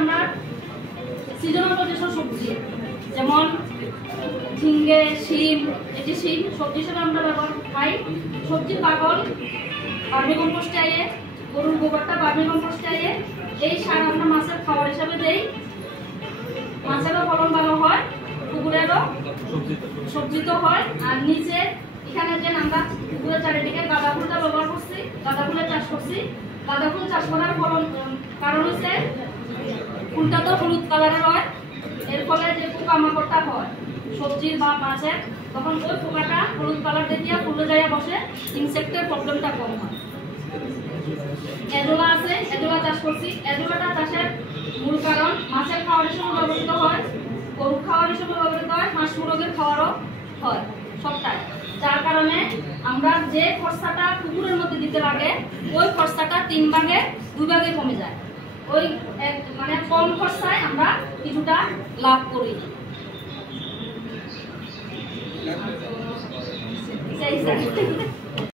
আমরা সিজনাল যেসব সবজি যেমন ঝিঙ্গে, শিম, এটি শিম সবজি হিসেবে আমরা ব্যবহার খাই। সবজির বাকল ভার্মি কম্পোস্টে আইয়ে, গরুর গোবরটা ভার্মি কম্পোস্টে আইয়ে, এই সার আমরা মাছের খাবার হিসাবে দেই। মাছেরও ফলন ভালো হয়, পুকুরেরও সবজি তো হয়। আর নিচে এখানে যে আমরা পুকুরের চারিদিকে গাঁদা ফুলটা ব্যবহার করছি, গাঁদা ফুলের চাষ করছি। গাঁদা ফুল চাষ করার কারণ হচ্ছে ফুলটা তো হলুদ কালারের হয়, এর ফলে যে পোকামাকড়টা হয় সবজির বা মাছের, তখন ওই পোকাটা হলুদ কালার দেখিয়া ফুলে যাইয়া বসে, ইনসেক্টের প্রবলেমটা কম হয়। এজোলা আছে, এজোলা চাষ করছি। এজোলাটা চাষের মূল কারণ মাছের খাওয়ার হিসেবে ব্যবহৃত হয়, গরুর খাওয়ার হিসেবে ব্যবহৃত হয়, হাঁস মুরগির খাওয়ারও হয়, সবটাই। যার কারণে আমরা যে খরচাটা পুকুরের মধ্যে দিতে লাগে ওই খরচাটা 3 ভাগে 2 ভাগে কমে যায়। ওই মানে কম খরচায় আমরা কিছুটা লাভ করি।